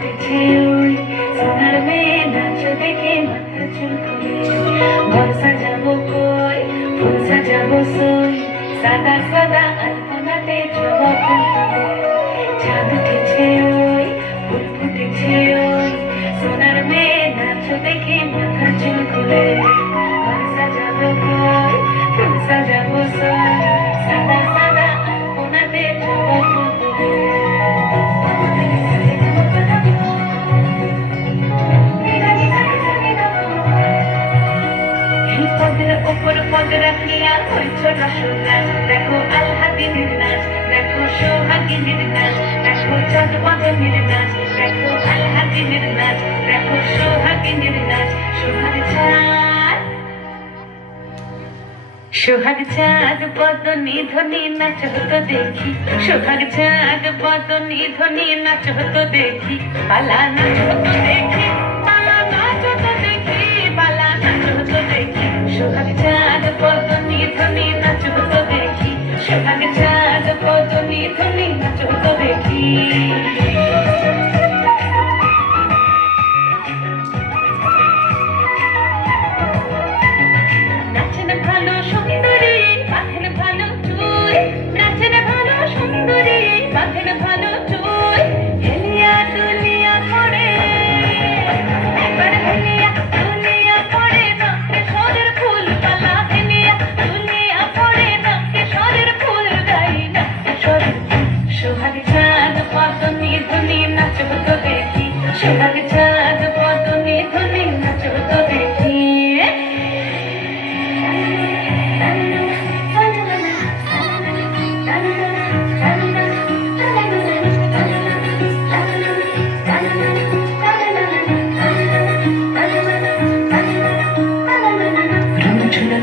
ফুটেছে ওই সোনার মেয়ে নাচ দেখে মাথা চুল খুলে ঘর সাজাবো কই ফুল সাজাবো সই সাদা সাদা আলপনাতে জবা ফুল তুলে চাঁদ উঠেছে ওই ফুল ফুটেছে ওই সোনার মেয়ে নাচ দেখে মাথা চুল খুলে ঘর সাজাবো কই ফুল সাজাবো সই সাদা সাদা আলপনাতে জবা ফুল তুলে উপর পদ রাখিয়া হইছ রসনাচ দেখো আল্লাদিনের নাচ দেখো সোহাগিনীর নাচ দেখো চাঁদ বদনের নাচ দেখো আল্লাদিনের নাচ দেখো সোহাগিনীর নাচ সোহাগ চাঁদ বদনী ধ্বনি নাচ হতো দেখি সোহাগ চাঁদ বদনী ধ্বনি নাচ হতো দেখি পালা নাচ হতো দেখি পালা নাচ হতো দেখি পালা নাচ হতো দেখি সোহাগ চাঁদ বদনী ধ্বনি নাচ হতো দেখি সোহাগ চাঁদ বদনী ধ্বনি নাচ হতো দেখি নাচেন ভালো সুন্দরী বাঁধেন ভালো চুল নাচেন ভালো সুন্দরী বাঁধেন ভালো চুল হেলিয়া দুলিয়া করে একবার হেলিয়া দুলিয়া করে নাকে সরের ফুল পালা হেলিয়া দুলিয়া করে নাকে সরের ফুল গাই নাকে সরের সোহাগ চাঁদ বদনী ধ্বনি নাচ হতো দেখি সোহাগ চাঁদ বদনী ধ্বনি নাচ হতো দেখি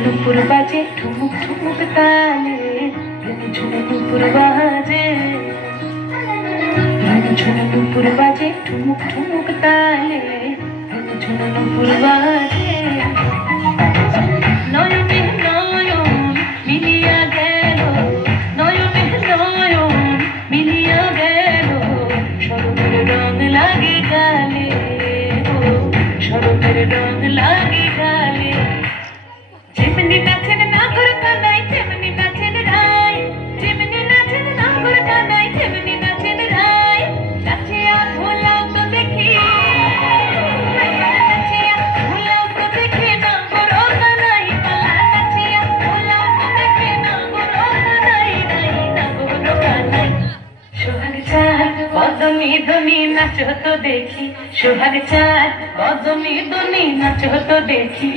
নুপুর বাজে ঠুমুক ঠুমুক তালে ঝুনে নুপুর বাজে ঝুনে নুপুর বাজে ঠুমুক ঠুমুক তালে ঝুনে নুপুর বাজে নয়নে নয়ন মিলিয়া গেল নয়নে নয়ন মিলিয়া গেল শরতের রং লাগে গালে শরতের রং লাগে গালে যেমনি নাচেন নাগর কানাই তেমনি নাচেন রায় যেমনি নাচেন নাগর কানাই তেমনি নাচেন রায় নাচিয়া ভোলাও তো দেখি নাচিয়া ভোলাও তো দেখি নাগর কানাই পালা নাচিয়া ভোলাও তো দেখি নাগর কানাই নাই নাগর কানাই সোহাগ চাঁদ বদনী ধ্বনি নাচ হতো দেখি সোহাগ চাঁদ বদনী ধ্বনি নাচ হতো দেখি